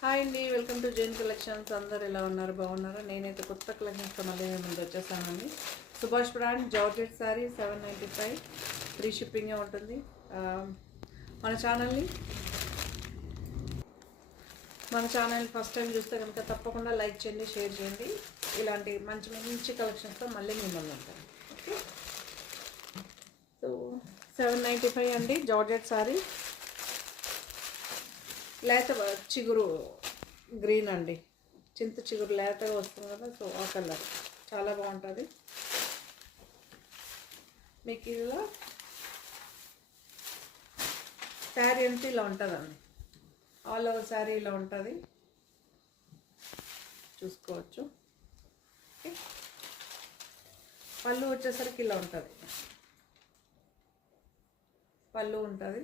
Hi అండి, welcome to Jain collections. అందరు ఎలా ఉన్నారు? బాగున్నారా? నేనైతే కొత్త కలెక్షన్స్తో మళ్ళీ మేము ముందు వచ్చేసానండి. Subhash brand georgette sari 795 free షిప్పింగే ఉంటుంది. మన ఛానల్ ఫస్ట్ టైం చూస్తే కనుక తప్పకుండా లైక్ చేయండి, షేర్ చేయండి. ఇలాంటి మంచి మంచి కలెక్షన్స్తో మళ్ళీ మిమ్మల్ని ఉంటాను. ఓకే, సో 795 అండి జార్జెట్ శారీ. లేత చిగురు గ్రీన్ అండి, చింత చిగురు లేతగా వస్తుంది కదా, సో ఆ కలర్ చాలా బాగుంటుంది. మీకు ఇలా శారీ అంతా ఇలా ఉంటుందండి, ఆల్ ఓవర్ శారీ ఇలా ఉంటుంది, చూసుకోవచ్చు. ఓకే, పళ్ళు వచ్చేసరికి ఇలా ఉంటుంది, పళ్ళు ఉంటుంది.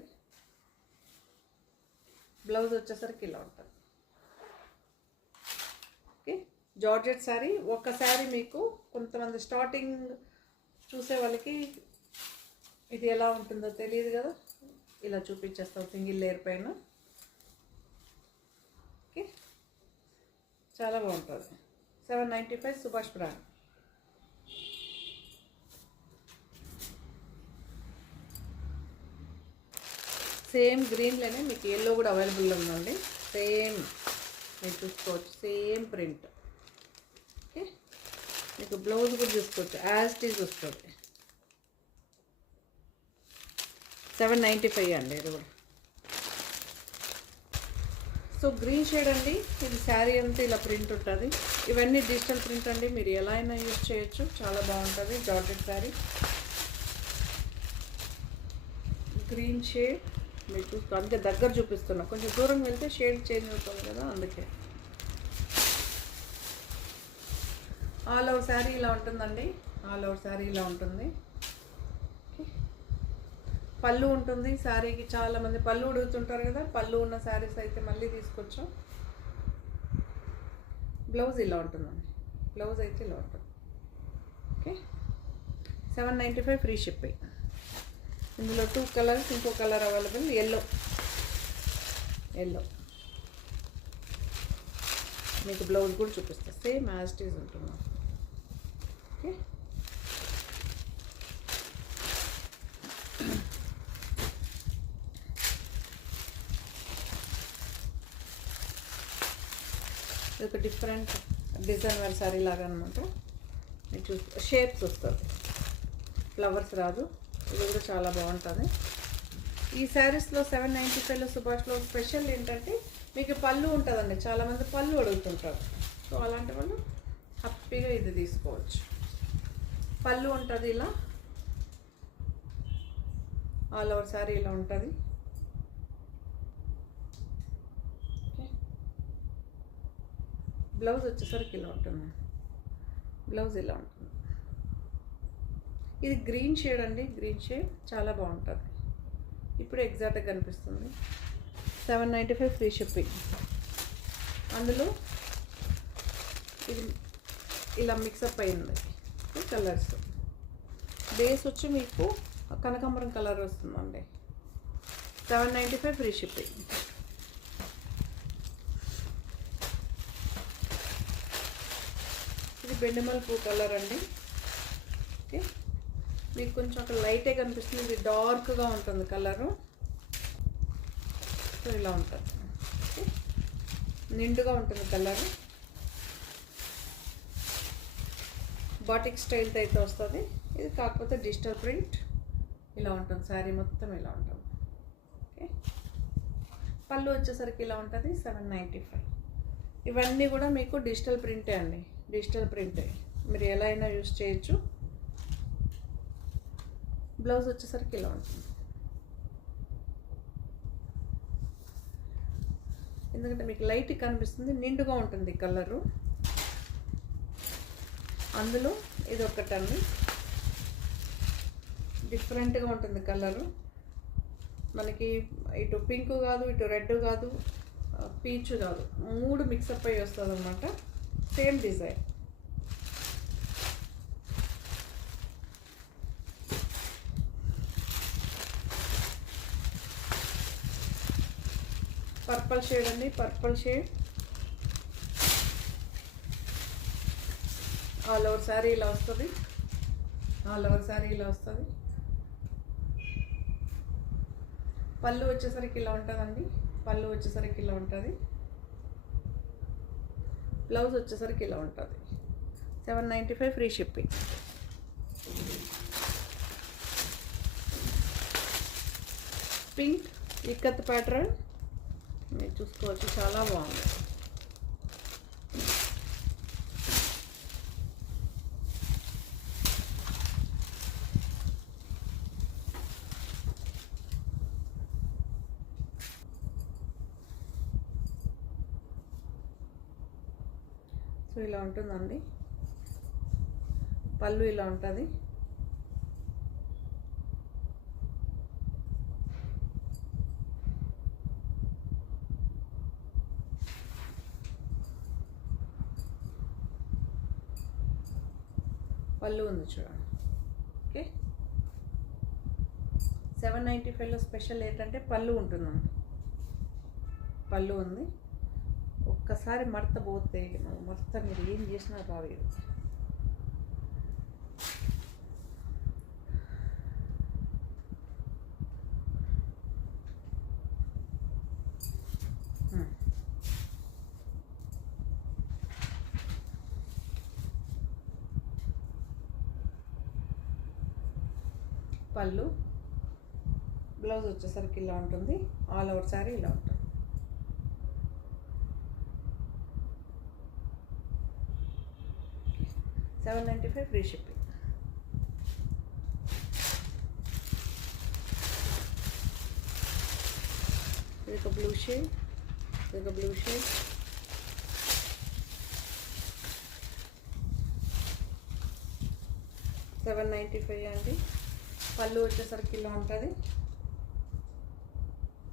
బ్లౌజ్ వచ్చేసరికి ఇలా ఉంటుంది. Okay, georgette sari. ఒక శారీ మీకు కొంతమంది స్టార్టింగ్ చూసే వాళ్ళకి ఇది ఎలా ఉంటుందో తెలియదు కదా, ఇలా చూపించేస్తాం సింగిల్ లేయర్ పైన. ఓకే, చాలా బాగుంటుంది. 795 సుభాష్ బ్రాండ్. సేమ్ గ్రీన్లోనే మీకు ఎల్లో కూడా అవైలబుల్ ఉందండి. సేమ్ మీరు చూసుకోవచ్చు, సేమ్ ప్రింట్. ఓకే, మీకు బ్లౌజ్ కూడా చూసుకోవచ్చు, యాజ్ ఇట్ ఈజ్ వస్తుంది. 795 అండి ఇది కూడా. సో గ్రీన్ షేడ్ అండి, ఇది శారీ అంతా ఇలా ప్రింట్ ఉంటుంది. ఇవన్నీ డిజిటల్ ప్రింట్ అండి, మీరు ఎలా అయినా యూజ్ చేయొచ్చు, చాలా బాగుంటుంది. జార్జెట్ శారీ గ్రీన్ షేడ్ మీరు చూసుకో, అందుకే దగ్గర చూపిస్తున్నా, కొంచెం దూరం వెళ్తే షేడ్ చేంజ్ అవుతుంది కదా, అందుకే. ఆల్ ఓవర్ శారీ ఇలా ఉంటుందండి, ఆల్ ఓవర్ శారీ ఇలా ఉంటుంది. పళ్ళు ఉంటుంది శారీకి. చాలామంది పళ్ళు ఉడుగుతుంటారు కదా, పళ్ళు ఉన్న శారీస్ అయితే మళ్ళీ తీసుకొచ్చాం. బ్లౌజ్ ఇలా ఉంటుందండి, బ్లౌజ్ అయితే ఇలా ఉంటుంది. Okay, 795 free shipping. ఇందులో 2 కలర్స్, ఇంకో కలర్ అవైలబుల్, ఎల్లో. మీకు బ్లౌజ్ కూడా చూపిస్తా, సేమ్ యాజ్ ఇట్ ఈజ్ ఉంటుంది. ఓకే, ఇది ఒక డిఫరెంట్ డిజైన్ వేర్ శారీ లాగా అనమాట. మీరు చూస్తే షేప్స్ వస్తుంది, ఫ్లవర్స్ రాదు. ఇది కూడా చాలా బాగుంటుంది. ఈ శారీస్లో 795లో సుభాష్లో స్పెషల్ ఏంటంటే మీకు పళ్ళు ఉంటుందండి. చాలామంది పళ్ళు అడుగుతుంటారు, సో అలాంటి వాళ్ళు హ్యాపీగా ఇది తీసుకోవచ్చు. పళ్ళు ఉంటుంది ఇలా, ఆల్ ఓవర్ శారీ ఇలా ఉంటుంది. ఓకే, బ్లౌజ్ వచ్చేసరికి ఇలా ఉంటుంది, బ్లౌజ్ ఇలా ఉంటుంది. ఇది గ్రీన్ షేడ్ అండి, గ్రీన్ షేడ్ చాలా బాగుంటుంది. ఇప్పుడు ఎగ్జాక్ట్గా కనిపిస్తుంది. 795 ఫ్రీ షిప్పింగ్. అందులో ఇది ఇలా మిక్సప్ అయింది కలర్స్. బేస్ వచ్చి మీకు కనకాంబరం కలర్ వస్తుందండి. 795 ఫ్రీ షిప్పింగ్. ఇది బెండమల్ కలర్ అండి. ఓకే, మీకు కొంచెం అక్కడ లైటే కనిపిస్తుంది, ఇది డార్క్గా ఉంటుంది కలరు. సో ఇలా ఉంటుంది, నిండుగా ఉంటుంది కలరు. బాటిక్ స్టైల్తో అయితే వస్తుంది ఇది, కాకపోతే డిజిటల్ ప్రింట్ ఇలా ఉంటుంది. శారీ మొత్తం ఇలా ఉంటుంది. ఓకే, పళ్ళు వచ్చేసరికి ఇలా ఉంటుంది. 795. ఇవన్నీ కూడా మీకు డిజిటల్ ప్రింటే అండి, డిజిటల్ ప్రింటే, మీరు ఎలా అయినా యూజ్ చేయొచ్చు. బ్లౌజ్ వచ్చేసరికి ఇలా ఉంటుంది. ఎందుకంటే మీకు లైట్ కనిపిస్తుంది, నిండుగా ఉంటుంది కలరు. అందులో ఇది ఒకటండి, డిఫరెంట్గా ఉంటుంది కలరు. మనకి ఇటు పింక్ కాదు, ఇటు రెడ్ కాదు, పీచు కాదు, 3 మిక్సప్ అయ్యి వస్తుంది అన్నమాట. Same design. పర్పుల్ షేడ్ అండి, purple shade all over sari ఇలా వస్తుంది. ఆల్ ఓవర్ శారీ ఇలా వస్తుంది. పళ్ళు వచ్చేసరికి ఇలా ఉంటుందండి. పళ్ళు వచ్చేసరికి ఇలా ఉంటుంది. బ్లౌజ్ వచ్చేసరికి ఇలా ఉంటుంది. 795 free shipping. Pink ikat pattern మీరు చూసుకోవచ్చు, చాలా బాగుంది. సో ఇలా ఉంటుందండి. పళ్ళు ఇలా ఉంటుంది. పళ్ళు ఉంది చూడండి. ఓకే, 795లో స్పెషల్ ఏంటంటే పళ్ళు ఉంటుందండి. పళ్ళు ఉంది. ఒక్కసారి మడత పోతే మడత మీరు ఏం చేసినా రావేది. పళ్ళు, బ్లౌజ్ వచ్చేసరికి ఇలా ఉంటుంది. ఆల్ ఓవర్ శారీ ఇలా ఉంటుంది. 795 ఫ్రీ షిప్పింగ్. ఇది ఒక బ్లూ షేడ్, ఇది ఒక బ్లూ షేడ్. $795 అండి. పళ్ళు వచ్చేసరికి ఇలా ఉంటుంది.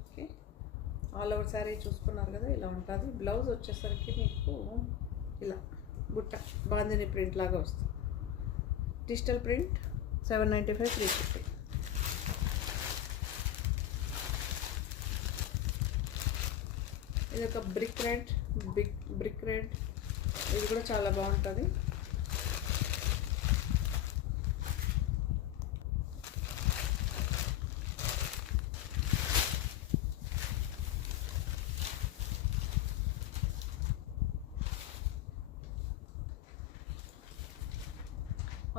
ఓకే, ఆల్ ఓవర్ శారీ చూసుకున్నారు కదా, ఇలా ఉంటుంది. బ్లౌజ్ వచ్చేసరికి మీకు ఇలా బుట్ట బాందిని ప్రింట్ లాగా వస్తుంది. Digital print. 795 free shipping. ఇది ఒక బ్రిక్ రెడ్, బ్రిక్ రెడ్. ఇది కూడా చాలా బాగుంటుంది.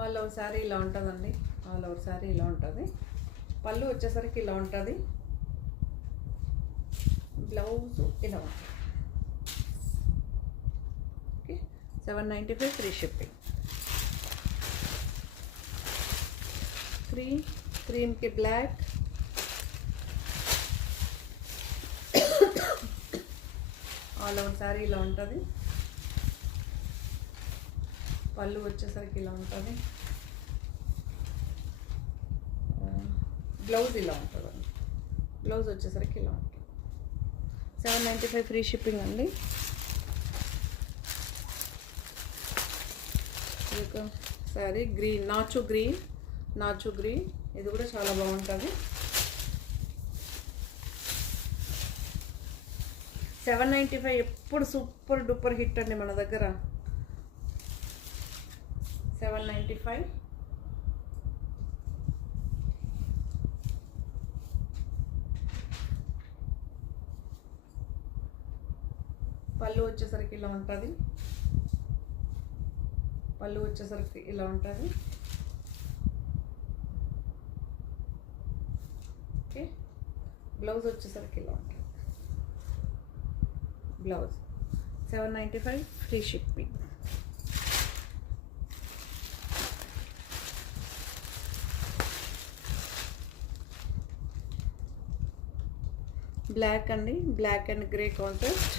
ఆల్ ఓవర్ శారీ ఇలా ఉంటుందండి. ఆల్ ఓవర్ శారీ ఇలా ఉంటుంది. పళ్ళు వచ్చేసరికి ఇలా ఉంటుంది. బ్లౌజ్ ఇలా ఉంటుంది. Okay, 795 free shipping. క్రీమ్కి బ్లాక్. ఆల్ ఓవర్ శారీ ఇలా ఉంటుంది. పళ్ళు వచ్చేసరికి ఇలా ఉంటుంది. బ్లౌజ్ ఇలా ఉంటుందండి. బ్లౌజ్ వచ్చేసరికి ఇలా ఉంటుంది. 795 ఫ్రీ షిప్పింగ్ అండి. ఒక సారీ గ్రీన్, నాచు గ్రీన్. ఇది కూడా చాలా బాగుంటుంది. 795 ఎప్పుడు సూపర్ డూపర్ హిట్ అండి మన దగ్గర. 795. పళ్ళు వచ్చేసరికి ఇలా ఉంటుంది. పళ్ళు వచ్చేసరికి ఇలా ఉంటుంది. ఓకే, బ్లౌజ్ వచ్చేసరికి ఇలా ఉంటుంది. Blouse 795 free shipping. బ్లాక్ అండి, బ్లాక్ అండ్ గ్రే కాంట్రాస్ట్.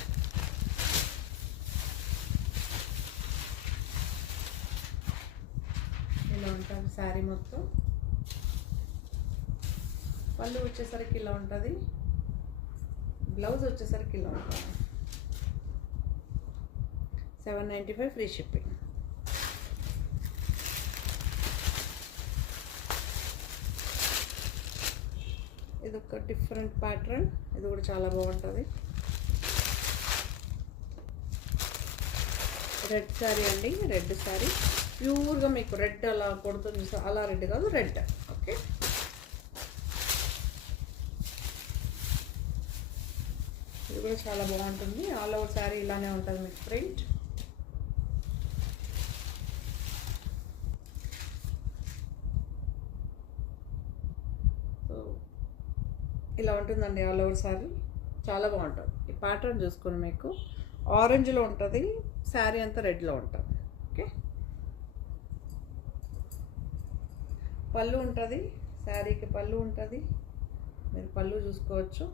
ఇలా ఉంటుంది శారీ మొత్తం. పళ్ళు వచ్చేసరికి ఇలా ఉంటుంది. బ్లౌజ్ వచ్చేసరికి ఇలా ఉంటుంది. 795 ఫ్రీ షిప్పింగ్. ఇది ఒక డిఫరెంట్ ప్యాటర్న్. ఇది కూడా చాలా బాగుంటుంది. రెడ్ శారీ అండి, రెడ్ శారీ. ప్యూర్గా మీకు రెడ్ అలా కొడుతుంది చూసా, అలా రెడ్ కాదు, రెడ్. ఓకే, ఇది కూడా చాలా బాగుంటుంది. ఆల్ ఓవర్ శారీ ఇలానే ఉంటుంది మీకు ప్రింట్. సో ఇలా ఉంటుందండి ఆల్ ఓవర్ శారీ, చాలా బాగుంటుంది. ఈ ప్యాటర్న్ చూసుకొని మీకు ఆరెంజ్లో ఉంటుంది, శారీ అంతా రెడ్లో ఉంటుంది. ఓకే, పళ్ళు ఉంటుంది, శారీకి పళ్ళు ఉంటుంది, మీరు పళ్ళు చూసుకోవచ్చు.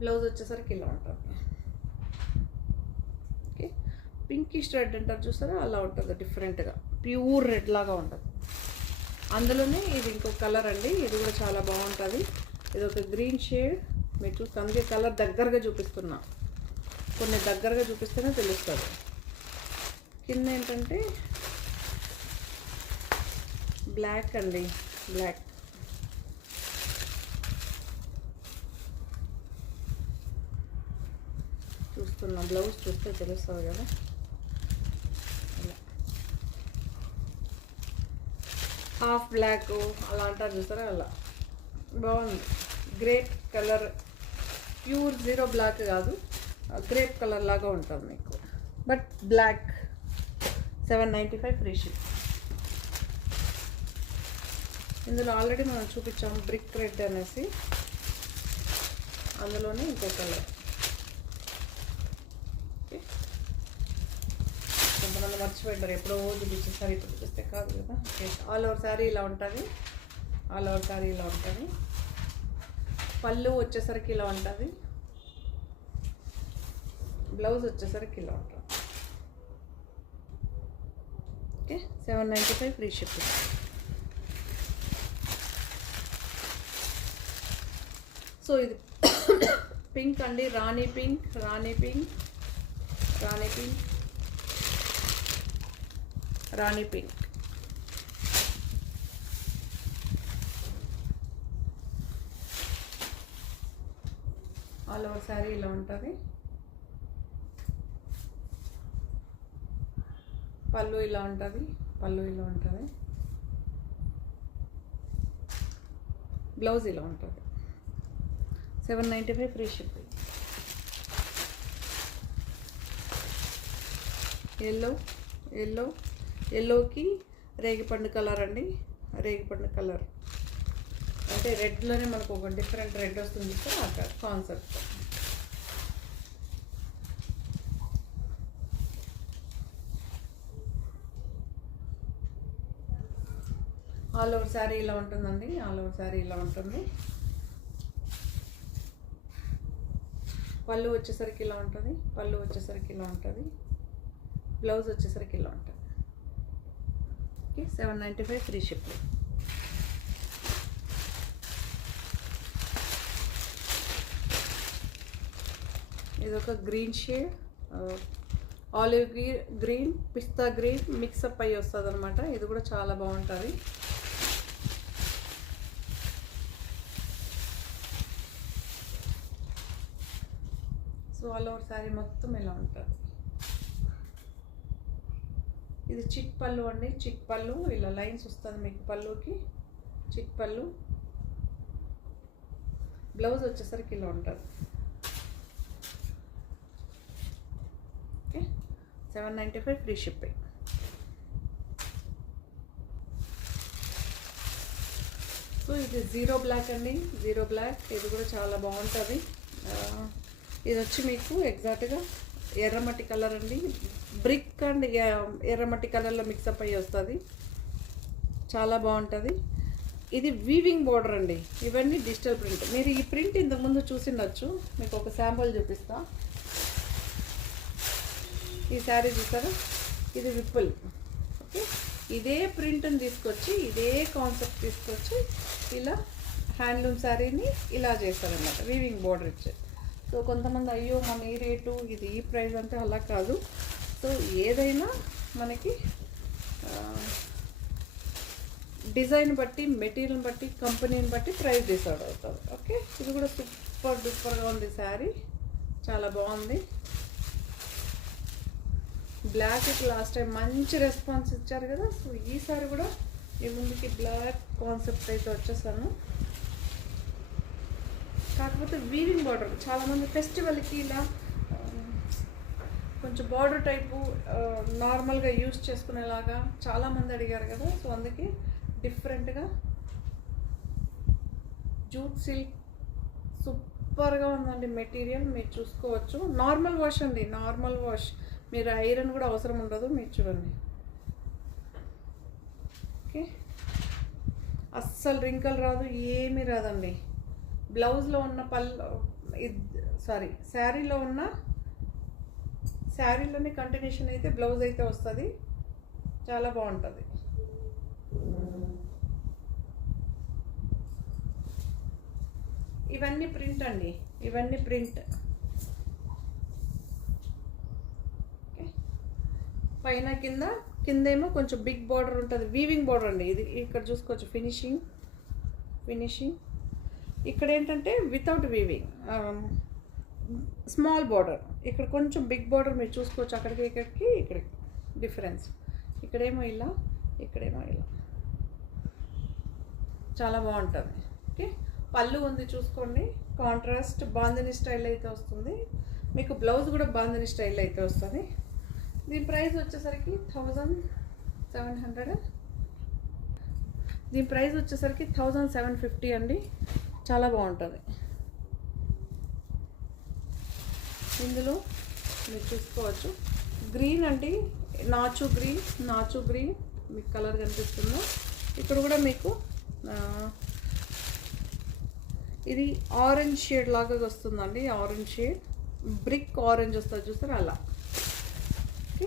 బ్లౌజ్ వచ్చేసరికి ఇలా ఉంటుంది. ఓకే, పింకిష్ రెడ్ అంటారు చూసారా, అలా ఉంటుంది, డిఫరెంట్గా ప్యూర్ రెడ్ లాగా ఉంటుంది. అందులోనే ఇది ఇంకొక కలర్ అండి, ఇది కూడా చాలా బాగుంటుంది. ఇది ఒక గ్రీన్ షేడ్, మీరు చూస్తే కలర్ దగ్గరగా చూపిస్తున్నా, కొన్ని దగ్గరగా చూపిస్తేనే తెలుస్తుంది. కింద ఏంటంటే బ్లాక్ అండి, బ్లాక్. చూస్తున్నా, బ్లౌజ్ చూస్తే తెలుస్తుంది కదా. అలా హాఫ్ బ్లాక్ అలా అంటారు చూస్తారా, అలా బాగుంది. Grape colour, pure zero black కాదు, గ్రేప్ కలర్ లాగా ఉంటుంది మీకు, బట్ బ్లాక్. 795 free ship. ఇందులో ఆల్రెడీ మనం చూపించాము బ్రిక్ రెడ్ అనేసి, అందులోనే ఇంకో కలర్. ఓకే, కొంతమంది మర్చిపోయింటారు, ఎప్పుడో చూపించేసారి ఇప్పుడు చూపిస్తే కాదు కదా. ఓకే, ఆల్ ఓవర్ శారీ ఇలా ఉంటుంది, ఆల్ ఓవర్ శారీ ఇలా ఉంటుంది. పళ్ళు వచ్చేసరికి ఇలా ఉంటుంది, బ్లౌజ్ వచ్చేసరికి ఇలా ఉంటుంది. Okay, 795 free shipping. సో ఇది పింక్ అండి, రాణి పింక్, రాణి పింక్, రాణి పింక్, రాణి పింక్. ఆల్ ఓవర్ శారీ ఇలా ఉంటుంది. పళ్ళు ఇలా ఉంటుంది, పళ్ళు ఇలా ఉంటుంది, బ్లౌజ్ ఇలా ఉంటుంది. 795 ఫ్రీ షిప్పింగ్. ఎల్లో, ఎల్లో, ఎల్లోకి రేగిపండు కలర్ అండి, రేగిపండు కలర్ అంటే రెడ్లోనే మనకు ఒక డిఫరెంట్ రెడ్ వస్తుంది సార్, అక్కడ కాన్సెప్ట్. ఆల్ ఓవర్ శారీ ఇలా ఉంటుందండి, ఆల్ ఓవర్ శారీ ఇలా ఉంటుంది. పళ్ళు వచ్చేసరికి ఇలా ఉంటుంది, పళ్ళు వచ్చేసరికి ఇలా ఉంటుంది, బ్లౌజ్ వచ్చేసరికి ఇలా ఉంటుంది. Okay, 795 free ship. ఇది ఒక గ్రీన్ షేడ్, ఆలివ్ గ్రీన్, పిస్తా గ్రీన్ మిక్సప్ అయ్యి వస్తుంది అనమాట. ఇది కూడా చాలా బాగుంటుంది. సో ఆల్ ఓవర్ శారీ మొత్తం ఇలా ఉంటుంది. ఇది చిట్ పళ్ళు అండి, చిట్ పళ్ళు ఇలా లైన్స్ వస్తుంది మీకు పళ్ళుకి, చిట్ పళ్ళు. బ్లౌజ్ వచ్చేసరికి ఇలా ఉంటుంది. Okay, 795 free shipping. సో ఇది జీరో బ్లాక్ అండి, జీరో బ్లాక్. ఇది కూడా చాలా బాగుంటుంది. ఇది వచ్చి మీకు ఎగ్జాక్ట్గా ఎర్రమట్టి కలర్ అండి, బ్రిక్ అండ్ ఎర్రమట్టి కలర్లో మిక్సప్ అయ్యి వస్తుంది, చాలా బాగుంటుంది. ఇది వీవింగ్ బోర్డర్ అండి, ఇవన్నీ డిజిటల్ ప్రింట్. మీరు ఈ ప్రింట్ ఇంతకుముందు చూసిండొచ్చు, మీకు ఒక శాంపుల్ చూపిస్తా. ఈ శారీ చూసారా, ఇది విప్పుల్. ఓకే, ఇదే ప్రింట్ని తీసుకొచ్చి, ఇదే కాన్సెప్ట్ తీసుకొచ్చి ఇలా హ్యాండ్లూమ్ శారీని ఇలా చేస్తారన్నమాట, వీవింగ్ బోర్డర్ ఇచ్చి. సో కొంతమంది అయ్యో మన ఈ రేటు, ఇది ఈ ప్రైస్ అంటే అలా కాదు. సో ఏదైనా మనకి డిజైన్ బట్టి, మెటీరియల్ బట్టి, కంపెనీని బట్టి ప్రైస్ డిసైడ్ అవుతుంది. ఓకే, ఇది కూడా సూపర్గా ఉంది శారీ, చాలా బాగుంది. బ్లాక్కి లాస్ట్ టైం మంచి రెస్పాన్స్ ఇచ్చారు కదా. సో ఈసారి కూడా మీ ముందుకి బ్లాక్ కాన్సెప్ట్ అయితే వచ్చేసాను. కాకపోతే వీవింగ్ బార్డర్ చాలామంది ఫెస్టివల్కి ఇలా కొంచెం బార్డర్ టైపు నార్మల్గా యూస్ చేసుకునేలాగా చాలామంది అడిగారు కదా. సో అందుకే డిఫరెంట్గా జూట్ సిల్క్ సూపర్గా ఉందండి మెటీరియల్. మీరు చూసుకోవచ్చు. నార్మల్ వాష్ అండి, నార్మల్ వాష్. మీరు ఐరన్ కూడా అవసరం ఉండదు. మీరు చూడండి. ఓకే, అస్సలు రింకల్ రాదు, ఏమీ రాదండి. బ్లౌజ్లో ఉన్న శారీలోనే కంటిన్యూషన్ అయితే బ్లౌజ్ అయితే వస్తుంది. చాలా బాగుంటుంది. ఇవన్నీ ప్రింట్ అండి, ఇవన్నీ ప్రింట్. పైన కిందేమో కొంచెం బిగ్ బార్డర్ ఉంటుంది, వీవింగ్ బార్డర్ అండి ఇది. ఇక్కడ చూసుకోవచ్చు ఫినిషింగ్. ఇక్కడ ఏంటంటే వితౌట్ వీవింగ్, స్మాల్ బార్డర్. ఇక్కడ కొంచెం బిగ్ బార్డర్ మీరు చూసుకోవచ్చు. ఇక్కడికి డిఫరెన్స్. ఇక్కడేమో ఇలా, ఇక్కడేమో ఇలా. చాలా బాగుంటుంది. ఓకే, పళ్ళు ఉంది చూసుకోండి. కాంట్రాస్ట్ బాందిని స్టైల్ అయితే వస్తుంది మీకు. బ్లౌజ్ కూడా బాందిని స్టైల్ అయితే వస్తుంది. దీని ప్రైస్ వచ్చేసరికి 1700. దీని ప్రైస్ వచ్చేసరికి 1750 అండి. చాలా బాగుంటుంది. ఇందులో మీరు చూసుకోవచ్చు గ్రీన్ అండి, నాచు గ్రీన్ మీకు కలర్ కనిపిస్తుందో. ఇక్కడ కూడా మీకు ఇది ఆరెంజ్ షేడ్ లాగా వస్తుందండి. ఆరెంజ్ షేడ్, బ్రిక్ ఆరెంజ్ వస్తుంది చూస్తారు అలా. ఓకే,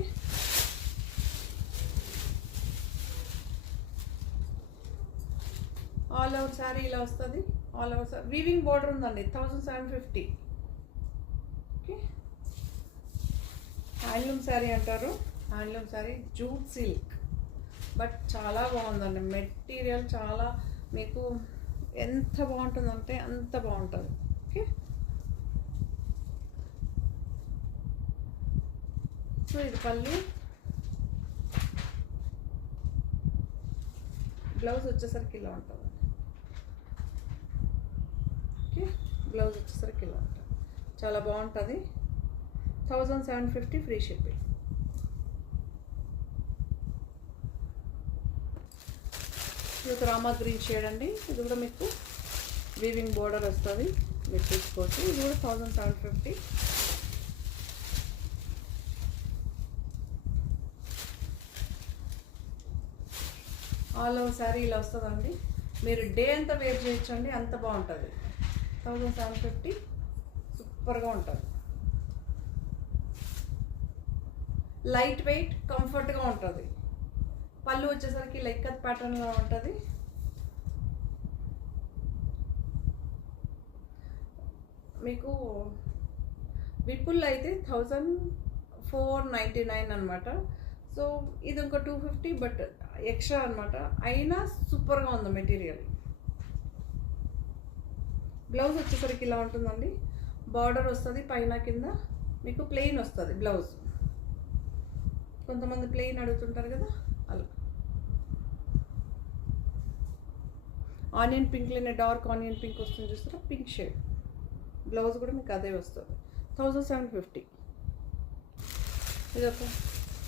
ఆల్ ఓవర్ శారీ ఇలా వస్తుంది. All over sari weaving border ఉందండి. 1750. ఓకే, హ్యాండ్లూమ్ శారీ అంటారు. Handloom sari jute silk, but చాలా బాగుందండి మెటీరియల్. చాలా మీకు ఎంత బాగుంటుందంటే అంత బాగుంటుంది. ఓకే, సో ఇది పళ్ళు. బ్లౌజ్ వచ్చేసరికి ఇలా ఉంటుంది. ఓకే, బ్లౌజ్ వచ్చేసరికి ఇలా ఉంటుంది. చాలా బాగుంటుంది. 1750 ఫ్రీ షిప్పింగ్. ఇది ఒక రామా గ్రీన్ షేడ్ అండి. ఇది కూడా మీకు వీవింగ్ బోర్డర్ వస్తుంది. మీరు చూసుకోవచ్చు. ఇది కూడా 1750. ఆల్ ఓవర్ శారీ ఇలా వస్తుందండి. మీరు డే అంతా వేర్ చేయొచ్చండి, అంత బాగుంటుంది. 1750 సూపర్గా ఉంటుంది. లైట్ వెయిట్, కంఫర్ట్గా ఉంటుంది. పళ్ళు వచ్చేసరికి లెక్కత్ ప్యాటర్న్లో ఉంటుంది. మీకు విపుల్ అయితే 1499 అనమాట. సో ఇది ఒక 250 బట్ ఎక్స్ట్రా అనమాట. అయినా సూపర్గా ఉంది మెటీరియల్. బ్లౌజ్ వచ్చేసరికి ఇలా ఉంటుందండి. బార్డర్ వస్తుంది పైన కింద. మీకు ప్లెయిన్ వస్తుంది బ్లౌజ్. కొంతమంది ప్లెయిన్ అడుగుతుంటారు కదా, అలా. ఆనియన్ పింక్లోనే డార్క్ ఆనియన్ పింక్ వస్తుంది చూస్తారా, పింక్ షేడ్. బ్లౌజ్ కూడా మీకు అదే వస్తుంది. 1750. ఇది ఒక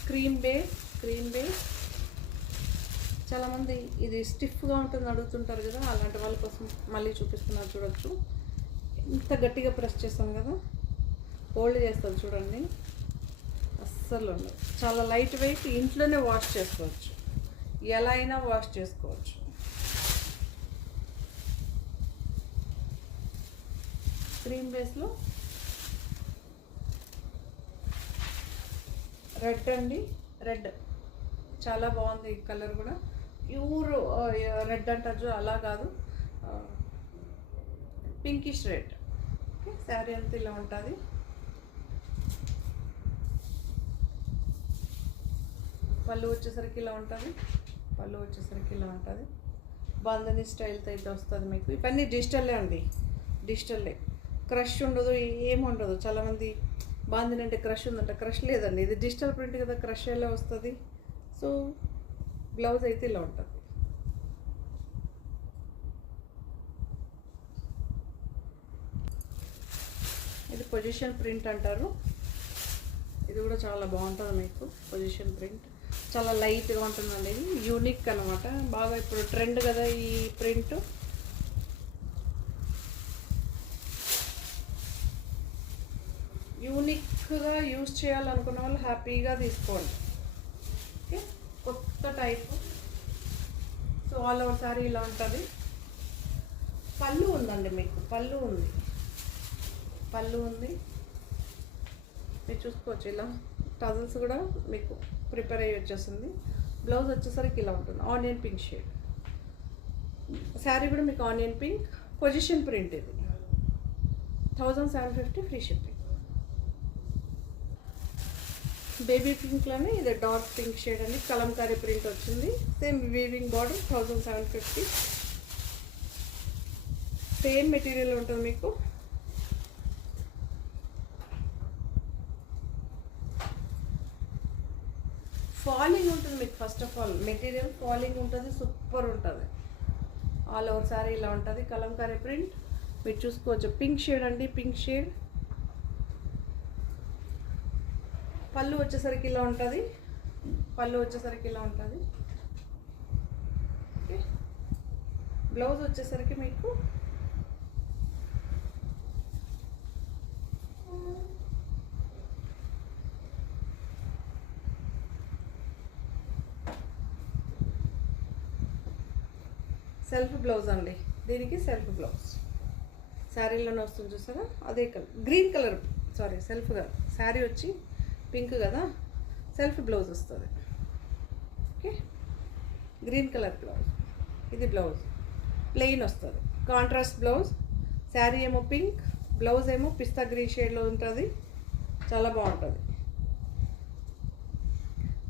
క్రీమ్ బేస్. చాలామంది ఇది స్టిఫ్గా ఉంటుంది అడుగుతుంటారు కదా, అలాంటి వాళ్ళ కోసం మళ్ళీ చూపిస్తున్నారు. చూడొచ్చు ఇంత గట్టిగా ప్రెస్ చేస్తాం కదా, హోల్డ్ చేస్తుంది చూడండి, అస్సలు ఉండదు. చాలా లైట్ వెయిట్. ఇంట్లోనే వాష్ చేసుకోవచ్చు, ఎలా అయినా వాష్ చేసుకోవచ్చు. క్రీమ్ బేస్లో రెడ్ అండి. రెడ్ చాలా బాగుంది. ఈ కలర్ కూడా ప్యూర్ రెడ్ అంటారు, అలా కాదు, పింకిష్ రెడ్. శారీ అంతా ఇలా ఉంటుంది. పళ్ళు వచ్చేసరికి ఇలా ఉంటుంది. బాందని స్టైల్తో అయితే వస్తుంది మీకు. ఇవన్నీ డిజిటల్లే అండి, డిజిటల్లే. క్రష్ ఉండదు, ఏముండదు. చాలామంది బాందినంటే క్రష్ ఉందంట, క్రష్ లేదండి, ఇది డిజిటల్ ప్రింట్ కదా, క్రష్ ఎలా వస్తుంది. సో బ్లౌజ్ అయితే ఇలా ఉంటుంది. ఇది పొజిషన్ ప్రింట్ అంటారు. ఇది కూడా చాలా బాగుంటుంది మీకు. పొజిషన్ ప్రింట్ చాలా లైట్గా ఉంటుందండి. ఇది యూనిక్ అనమాట, బాగా ఇప్పుడు ట్రెండ్ కదా ఈ ప్రింట్. యూనిక్గా యూజ్ చేయాలనుకున్న వాళ్ళు హ్యాపీగా తీసుకోండి. ఓకే, కొత్త type. So all over sorry ఇలా ఉంటుంది. పళ్ళు ఉందండి మీకు, పళ్ళు ఉంది, పళ్ళు ఉంది. మీరు చూసుకోవచ్చు ఇలా టజల్స్ కూడా మీకు ప్రిపేర్ అయ్యి వచ్చేస్తుంది. బ్లౌజ్ వచ్చేసరికి ఇలా ఉంటుంది, ఆనియన్ పింక్ షేడ్. శారీ కూడా మీకు ఆనియన్ పింక్, పొజిషన్ ప్రింట్. ఇది 1750 ఫ్రీ షిప్పింగ్. బేబీ పింక్లోనే ఇది డార్క్ పింక్ షేడ్ అండి, కలంకారీ ప్రింట్ వచ్చింది. Same weaving border, 1750. Same material ఉంటుంది మీకు. ఫాలింగ్ ఉంటుంది మీకు. First of all material falling ఉంటుంది, సూపర్ ఉంటుంది. ఆల్ ఓవర్ సారీ ఇలా ఉంటుంది, కలంకారీ ప్రింట్. మీరు చూసుకోవచ్చు, పింక్ షేడ్ అండి, పింక్ షేడ్. పళ్ళు వచ్చేసరికి ఇలా ఉంటుంది, పళ్ళు వచ్చేసరికి ఇలా ఉంటుంది. ఓకే, బ్లౌజ్ వచ్చేసరికి మీకు సెల్ఫ్ బ్లౌజ్ అండి. దీనికి సెల్ఫ్ బ్లౌజ్ శారీలోనే వస్తుంది చూసారా, అదే colour, green colour, sorry self కాదు, శారీ వచ్చి పింక్ కదా, సెల్ఫ్ బ్లౌజ్ వస్తుంది. Okay, green colour blouse. ఇది బ్లౌజ్ ప్లెయిన్ వస్తుంది, కాంట్రాస్ట్ బ్లౌజ్. శారీ ఏమో పింక్, బ్లౌజ్ ఏమో పిస్తా గ్రీన్ షేడ్లో ఉంటుంది. చాలా బాగుంటుంది.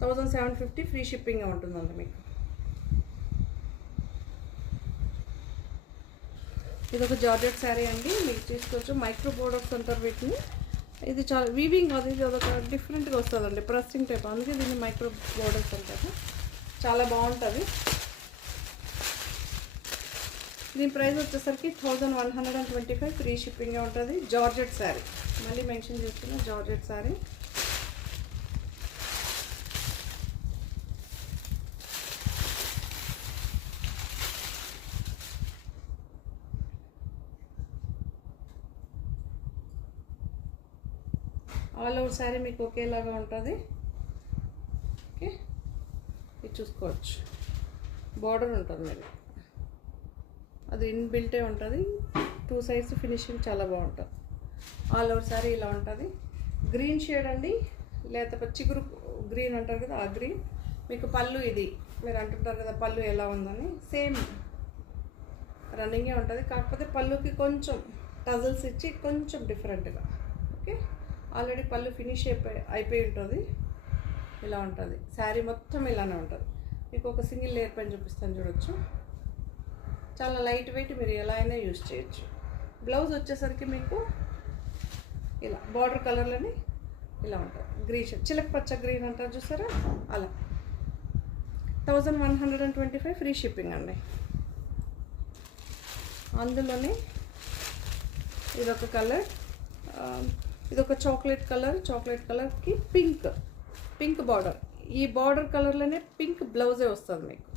1750 ఫ్రీ షిప్పింగ్ ఉంటుందండి మీకు. ఇది ఒక జార్జెట్ శారీ అండి, మీకు తీసుకోవచ్చు. మైక్రో బోర్డర్స్ అంటారు వీటిని. ఇది చాలా వీవింగ్ అది, ఇది అదొక డిఫరెంట్గా వస్తుందండి, ప్రెస్సింగ్ టైప్, అందుకే దీన్ని మైక్రో బోర్డర్స్ అంటారు. చాలా బాగుంటుంది. దీని ప్రైస్ వచ్చేసరికి 1125 ఫ్రీ షిప్పింగ్ ఉంటుంది. జార్జెట్ శారీ, మళ్ళీ మెన్షన్ చేస్తున్నా, georgette sari. All over sari మీకు ఒకేలాగా ఉంటుంది. ఓకే, ఇది చూసుకోవచ్చు, బార్డర్ ఉంటుంది మీరు, అది ఇన్బిల్టే ఉంటుంది. 2 సైడ్స్ ఫినిషింగ్ చాలా బాగుంటుంది. ఆల్ ఓవర్ శారీ ఇలా ఉంటుంది. గ్రీన్ షేడ్ అండి, లేకపోతే చిగురు గ్రీన్ అంటారు కదా, ఆ గ్రీన్. మీకు పళ్ళు ఇది, మీరు అంటుంటారు కదా పళ్ళు ఎలా ఉందని, సేమ్ రన్నింగే ఉంటుంది. కాకపోతే పళ్ళుకి కొంచెం టజల్స్ ఇచ్చి కొంచెం డిఫరెంట్గా. ఓకే, ఆల్రెడీ పళ్ళు ఫినిష్ అయిపోయి ఉంటుంది. ఇలా ఉంటుంది శారీ మొత్తం, ఇలానే ఉంటుంది. మీకు ఒక సింగిల్ లేయర్ పైన చూపిస్తాను, చూడొచ్చు. చాలా లైట్ వెయిట్, మీరు ఎలా అయినా యూజ్ చేయొచ్చు. బ్లౌజ్ వచ్చేసరికి మీకు ఇలా బార్డర్ కలర్లని ఇలా ఉంటుంది, గ్రీన్ షేడ్, చిలక పచ్చ గ్రీన్ అంటారు చూసారా, అలా. 1125 ఫ్రీ షిప్పింగ్ అండి. అందులోనే ఇదొక కలర్, ఇదొక చాక్లెట్ కలర్, చాక్లెట్ కలర్కి పింక్ బార్డర్. ఈ బార్డర్ కలర్లోనే పింక్ బ్లౌజే వస్తుంది మీకు.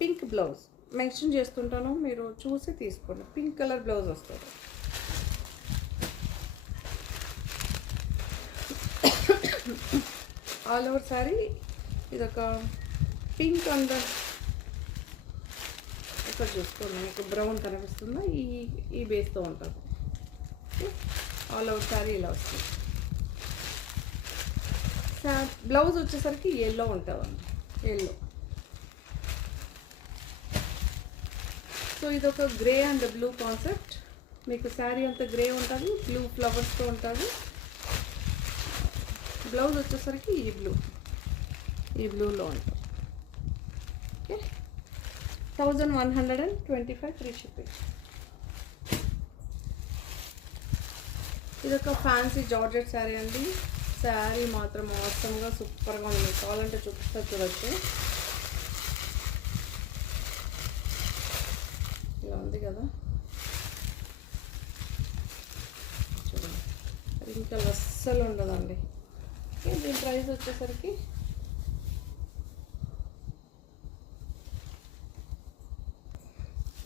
పింక్ బ్లౌజ్ మెన్షన్ చేస్తుంటాను, మీరు చూసి తీసుకోండి. పింక్ కలర్ బ్లౌజ్ వస్తుంది. ఆల్ ఓవర్ సారీ ఇదొక పింక్ అండ్ ఇక్కడ చూసుకోండి, మీకు బ్రౌన్ కనిపిస్తుందా, ఈ బేస్తో ఉంటుంది. ఆల్ ఓవర్ సారీ ఇలా వస్తుంది. బ్లౌజ్ వచ్చేసరికి ఎల్లో ఉంటుందండి, ఎల్లో. సో ఇదొక గ్రే అండ్ బ్లూ కాన్సెప్ట్. మీకు శారీ అంతా గ్రే ఉంటుంది, బ్లూ ఫ్లవర్స్తో ఉంటుంది. బ్లౌజ్ వచ్చేసరికి ఈ బ్లూలో ఉంటుంది. Okay, 1125 free shipping. ఇదొక ఫ్యాన్సీ జార్జెట్ శారీ అండి. శారీ మాత్రం అవసరంగా సూపర్గా ఉంది. కావాలంటే చూపిస్తా, చూడొచ్చు. ఇలా ఉంది కదా, చూడండి. ఇంకా అస్సలు ఉండదండి. దీని ప్రైస్ వచ్చేసరికి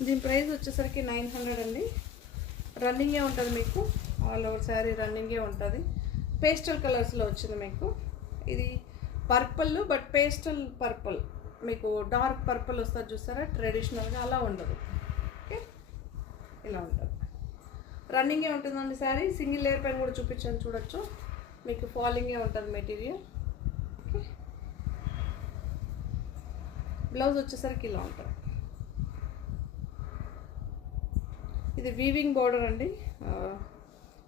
దీని ప్రైస్ వచ్చేసరికి 900 అండి. రన్నింగే ఉంటుంది మీకు, ఆల్ ఓవర్ శారీ రన్నింగే ఉంటుంది. పేస్టల్ కలర్స్లో వచ్చింది మీకు. ఇది పర్పుల్, బట్ పేస్టల్ పర్పుల్, మీకు డార్క్ పర్పుల్ వస్తుంది చూస్తారా, ట్రెడిషనల్గా అలా ఉండదు. ఓకే, ఇలా ఉంటుంది. రన్నింగే ఉంటుందండి శారీ. సింగిల్ లేయర్ పైన కూడా చూపించాను, చూడొచ్చు. మీకు ఫాలింగే ఉంటుంది మెటీరియల్. ఓకే, బ్లౌజ్ వచ్చేసరికి ఇలా ఉంటుంది. ఇది వీవింగ్ బార్డర్ అండి.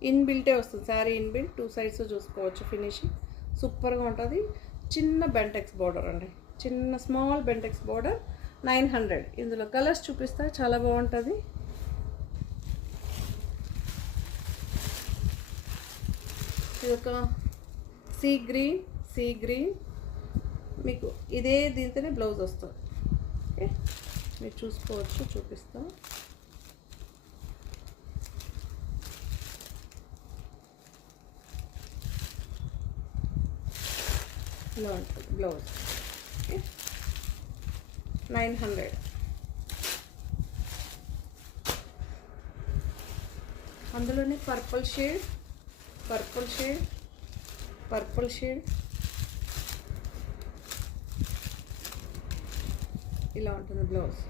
ఇన్బిల్టే వస్తుంది శారీ, ఇన్బిల్ట్. 2 సైడ్స్ చూసుకోవచ్చు. ఫినిషింగ్ సూపర్గా ఉంటుంది. చిన్న బెంటెక్స్ బార్డర్ అండి, చిన్న స్మాల్ బెంటెక్స్ బార్డర్. 900. ఇందులో కలర్స్ చూపిస్తా, చాలా బాగుంటుంది. ఇదొక సీ గ్రీన్, మీకు ఇదే దీంతోనే బ్లౌజ్ వస్తుంది. ఓకే, మీరు చూసుకోవచ్చు, చూపిస్తా. ఇలా ఉంటుంది బ్లౌజ్. ఓకే, 900. అందులోనే పర్పుల్ షేడ్ ఇలా ఉంటుంది బ్లౌజ్.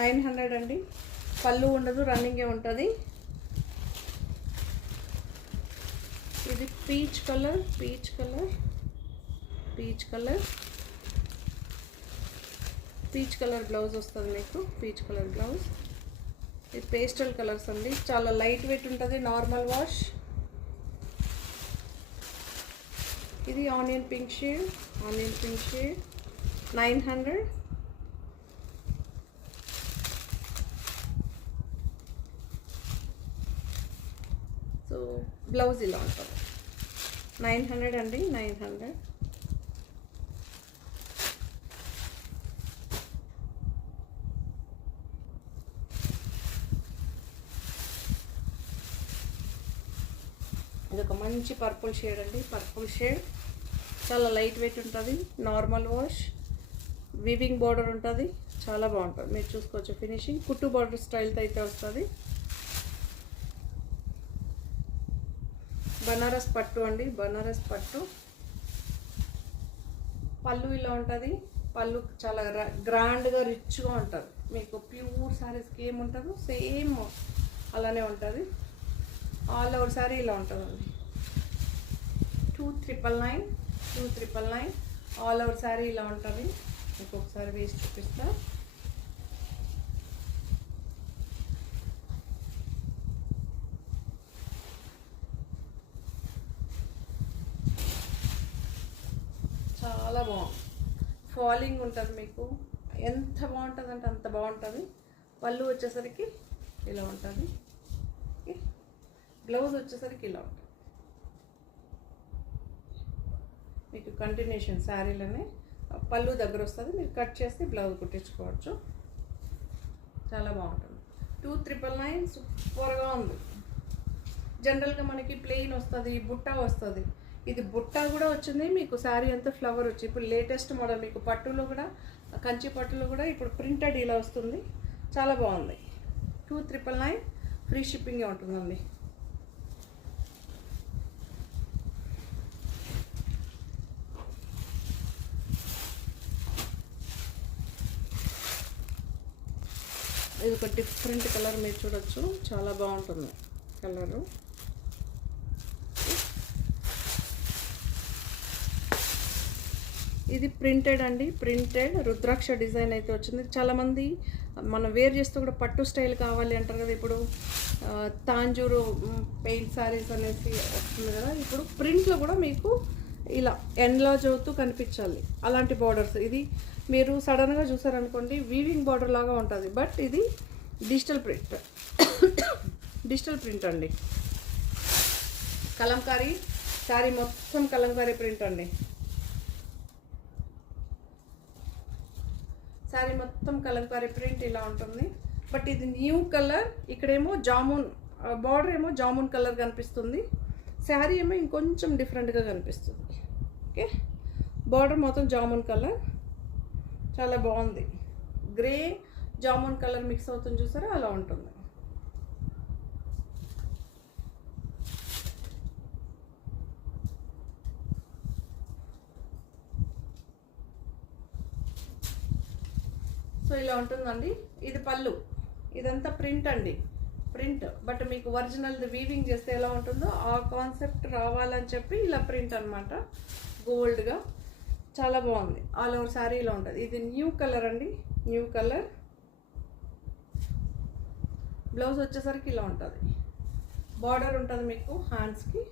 900 అండి. పళ్ళు ఉండదు, రన్నింగే ఉంటుంది. ఇది పీచ్ కలర్ బ్లౌజ్ వస్తుంది మీకు. Peach colour blouse. ఇది పేస్టల్ కలర్స్ అండి, చాలా లైట్ వెయిట్ ఉంటుంది. Normal wash. ఇది onion pink shade 900. So blouse ఇలా ఉంటుంది. 900 అండి, 900. ఇది ఒక మంచి పర్పుల్ షేడ్ అండి. చాలా లైట్ వెయిట్ ఉంటుంది. నార్మల్ వాష్, వీవింగ్ బార్డర్ ఉంటుంది. చాలా బాగుంటుంది, మీరు చూసుకోవచ్చు. ఫినిషింగ్ కుట్టు బార్డర్ స్టైల్తో అయితే వస్తుంది. బనారస్ పట్టు అండి, బనారస్ పట్టు. పళ్ళు ఇలా ఉంటుంది. పళ్ళు చాలా గ్రాండ్గా రిచ్గా ఉంటుంది. మీకు ప్యూర్ శారీస్కి ఏముంటుందో సేమ్ అలానే ఉంటుంది. ఆల్ ఓవర్ శారీ ఇలా ఉంటుందండి. 2,999 ఆల్ ఓవర్ శారీ ఇలా ఉంటుంది. ఇంకొకసారి వేసి చూపిస్తా. చాలా బాగుంది. ఫాలింగ్ ఉంటుంది మీకు. ఎంత బాగుంటుంది అంటే అంత బాగుంటుంది. పళ్ళు వచ్చేసరికి ఇలా ఉంటుంది. బ్లౌజ్ వచ్చేసరికి ఇలా ఉంటుంది. మీకు కంటిన్యూషన్ శారీలోనే పళ్ళు దగ్గర వస్తుంది. మీరు కట్ చేసి బ్లౌజ్ కుట్టించుకోవచ్చు. చాలా బాగుంటుంది. 2,999 సూపర్గా ఉంది. జనరల్గా మనకి ప్లెయిన్ వస్తుంది, బుట్ట వస్తుంది. ఇది బుట్ట కూడా వచ్చింది మీకు. శారీ అంతా ఫ్లవర్ వచ్చి ఇప్పుడు లేటెస్ట్ మోడల్. మీకు పట్టులో కూడా, కంచి పట్టులో కూడా ఇప్పుడు ప్రింటెడ్ ఇలా వస్తుంది. చాలా బాగుంది. 2,999 ఫ్రీ షిప్పింగే ఉంటుందండి. ఇది ఒక డిఫరెంట్ కలర్, మీరు చూడొచ్చు. చాలా బాగుంటుంది కలరు. ఇది ప్రింటెడ్ అండి, ప్రింటెడ్ రుద్రాక్ష డిజైన్ అయితే వచ్చింది. చాలామంది మనం వేర్ చేస్తూ కూడా పట్టు స్టైల్ కావాలి అంటారు కదా. ఇప్పుడు తాంజూరు పెయింట్ శారీస్ అనేసి వస్తుంది కదా. ఇప్పుడు ప్రింట్లో కూడా మీకు ఇలా ఎన్లార్జ్ అవుతూ కనిపించాలి అలాంటి బార్డర్స్. ఇది మీరు సడన్గా చూసారనుకోండి వీవింగ్ బార్డర్ లాగా ఉంటుంది, బట్ ఇది డిజిటల్ ప్రింట్. డిజిటల్ ప్రింట్ అండి. కలంకారీ శారీ మొత్తం కలంకారీ ప్రింట్ అండి. శారీ మొత్తం కలంకారీ ప్రింట్ ఇలా ఉంటుంది. బట్ ఇది న్యూ కలర్. ఇక్కడేమో జామున్ బార్డర్ ఏమో జామున్ కలర్ కనిపిస్తుంది. శారీ ఏమో ఇంకొంచెం డిఫరెంట్గా కనిపిస్తుంది. ఓకే, బార్డర్ మొత్తం జామున్ కలర్ చాలా బాగుంది. గ్రే జామున్ కలర్ మిక్స్ అవుతుంది చూసారా, అలా ఉంటుంది. సో ఇలా ఉంటుందండి. ఇది పళ్ళు, ఇదంతా ప్రింట్ అండి, ప్రింట్. బట్ మీకు ఒరిజినల్ది వీవింగ్ చేస్తే ఎలా ఉంటుందో ఆ కాన్సెప్ట్ రావాలని చెప్పి ఇలా ప్రింట్ అనమాట, గోల్డ్గా. చాలా బాగుంది. ఆల్ ఓవర్ శారీ ఇలా ఉంటుంది. ఇది న్యూ కలర్ అండి, న్యూ కలర్. బ్లౌజ్ వచ్చేసరికి ఇలా ఉంటుంది. బార్డర్ ఉంటుంది మీకు హ్యాండ్స్కి.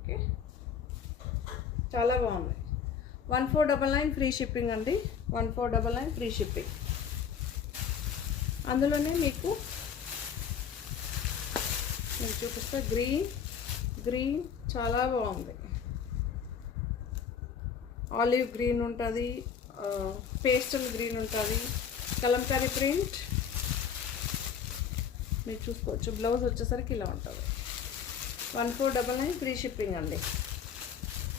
ఓకే, చాలా బాగుంది. 1499 ఫ్రీ షిప్పింగ్ అండి. 1499 ఫ్రీ షిప్పింగ్. అందులోనే మీకు నేను చూపిస్తే గ్రీన్ చాలా బాగుంది. ఆలివ్ గ్రీన్ ఉంటుంది, పేస్టల్ గ్రీన్ ఉంటుంది, కలంకారీ ప్రింట్ మీరు చూసుకోవచ్చు. బ్లౌజ్ వచ్చేసరికి ఇలా ఉంటుంది. 1499 ఫ్రీ షిప్పింగ్ అండి.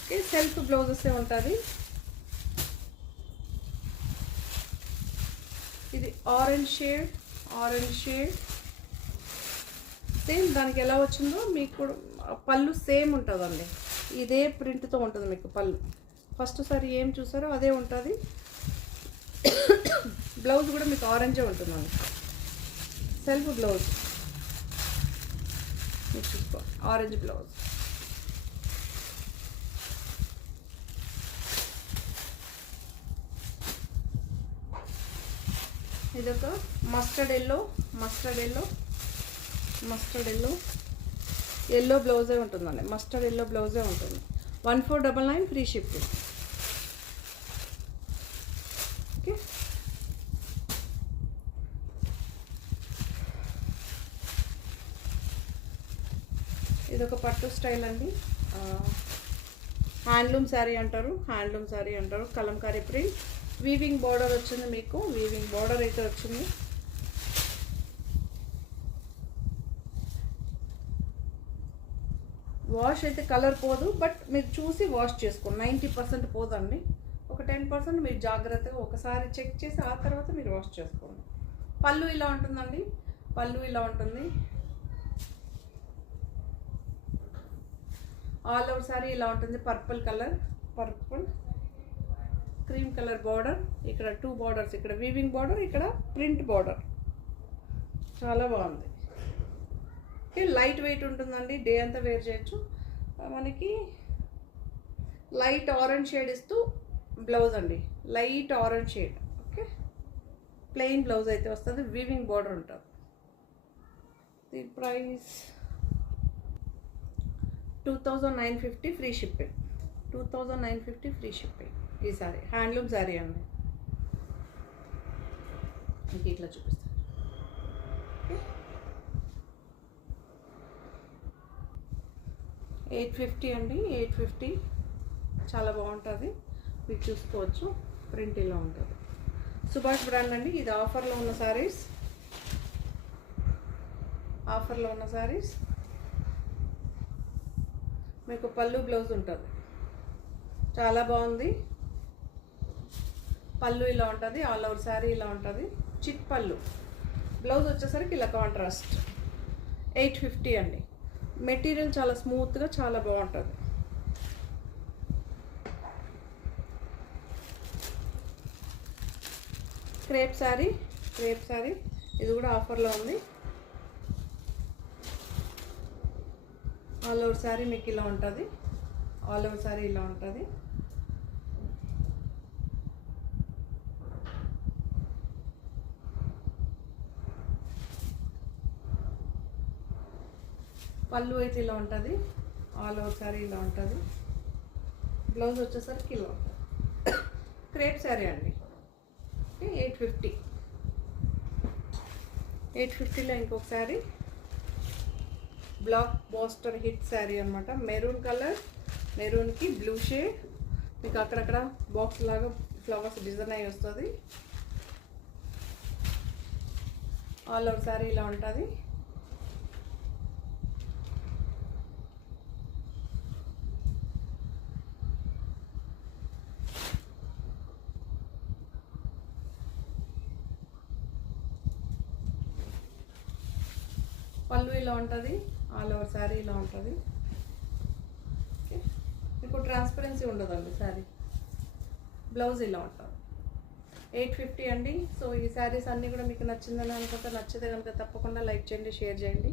ఓకే, సెల్ఫ్ బ్లౌజెస్ ఉంటుంది. ఇది ఆరెంజ్ షేడ్ సేమ్ దానికి ఎలా వచ్చిందో మీకు కూడా పళ్ళు సేమ్ ఉంటుందండి. ఇదే ప్రింట్తో ఉంటుంది మీకు పళ్ళు. ఫస్ట్ సారి ఏం చూసారో అదే ఉంటుంది. బ్లౌజ్ కూడా మీకు ఆరెంజే ఉంటుందండి. సెల్ఫ్ బ్లౌజ్ మీరు చూసుకో, ఆరెంజ్ బ్లౌజ్. ఇదొక మస్టర్డ్ ఎల్లో బ్లౌజే ఉంటుందండి. మస్టర్డ్ ఎల్లో బ్లౌజే ఉంటుంది. 1499 ఫ్రీ షిప్పింగ్. ఓకే, ఇదొక పట్టు స్టైల్ అండి. హ్యాండ్లూమ్ శారీ అంటారు, కలంకారీ ప్రింట్. వీవింగ్ బార్డర్ వచ్చింది మీకు, వీవింగ్ బార్డర్ అయితే వచ్చింది. వాష్ అయితే కలర్ పోదు, బట్ మీరు చూసి వాష్ చేసుకోండి. 90% పోదండి. ఒక 10% మీరు జాగ్రత్తగా ఒకసారి చెక్ చేసి ఆ తర్వాత మీరు వాష్ చేసుకోండి. పళ్ళు ఇలా ఉంటుందండి, పళ్ళు ఇలా ఉంటుంది. ఆల్ ఓవర్ సారీ ఇలా ఉంటుంది. Purple cream colour border. ఇక్కడ 2 బార్డర్స్, ఇక్కడ వీవింగ్ బార్డర్, ఇక్కడ ప్రింట్ బార్డర్. చాలా బాగుంది. ఓకే, లైట్ వెయిట్ ఉంటుందండి, డే అంతా వేర్ చేయొచ్చు. మనకి లైట్ ఆరెంజ్ షేడ్ ఇస్తూ బ్లౌజ్ అండి, light orange shade. Okay, plain blouse అయితే వస్తుంది, వీవింగ్ బార్డర్ ఉంటుంది. The price 2950 free shipping. 2950 free shipping. ఈ సారీ హ్యాండ్లూమ్ శారీ అండి. మీకు ఇట్లా చూపిస్తాను. ఓకే, 850 అండి, 850. చాలా బాగుంటుంది, మీరు చూసుకోవచ్చు. ప్రింట్ ఇలా ఉంటుంది. సుభాష్ బ్రాండ్ అండి. ఇది ఆఫర్లో ఉన్న శారీస్. మీకు పళ్ళు బ్లౌజ్ ఉంటుంది. చాలా బాగుంది. పళ్ళు ఇలా ఉంటుంది, ఆల్ ఓవర్ శారీ ఇలా ఉంటుంది. చిట్ పళ్ళు. బ్లౌజ్ వచ్చేసరికి ఇలా కాంట్రాస్ట్. 850 అండి. మెటీరియల్ చాలా స్మూత్గా చాలా బాగుంటుంది. క్రేప్ శారీ. ఇది కూడా ఆఫర్లో ఉంది. ఆల్ ఓవర్ శారీ మీకు ఇలా ఉంటుంది. పళ్ళు అయితే ఇలా ఉంటుంది. ఆల్ ఓవర్ శారీ ఇలా ఉంటుంది. బ్లౌజ్ వచ్చేసరికి ఇలా ఉంటుంది. క్రేప్ శారీ అండి. 850. 850లో ఇంకొక sari. Blockbuster hit sari అనమాట. మెరూన్ కలర్, మెరూన్కి బ్లూ షేడ్, మీకు అక్కడక్కడ బాక్స్ లాగా ఫ్లవర్స్ డిజైన్ అయ్యి వస్తుంది. ఆల్ ఓవర్ శారీ ఇలా ఉంటుంది. పళ్ళు ఇలా ఉంటుంది, ఆల్ ఓవర్ శారీ ఇలా ఉంటుంది. ఓకే, మీకు ట్రాన్స్పరెన్సీ ఉండదండి శారీ. బ్లౌజ్ ఇలా ఉంటుంది. 850 అండి. సో ఈ శారీస్ అన్నీ కూడా మీకు నచ్చిందని అనుకుంటే, నచ్చితే కనుక తప్పకుండా లైక్ చేయండి, షేర్ చేయండి.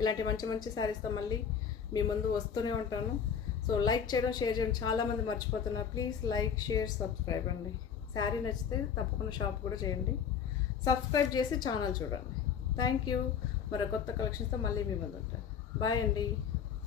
ఇలాంటి మంచి మంచి శారీస్తో మళ్ళీ మీ ముందు వస్తూనే ఉంటాను. సో లైక్ చేయడం, షేర్ చేయడం చాలామంది మర్చిపోతున్నారు. ప్లీజ్ లైక్, షేర్, సబ్స్క్రైబ్ అండి. శారీ నచ్చితే తప్పకుండా షాప్ కూడా చేయండి. సబ్స్క్రైబ్ చేసి ఛానల్ చూడండి. Thank you. మరో కొత్త కలెక్షన్స్తో మళ్ళీ మీ ముందు ఉంటాను. బాయ్ అండి.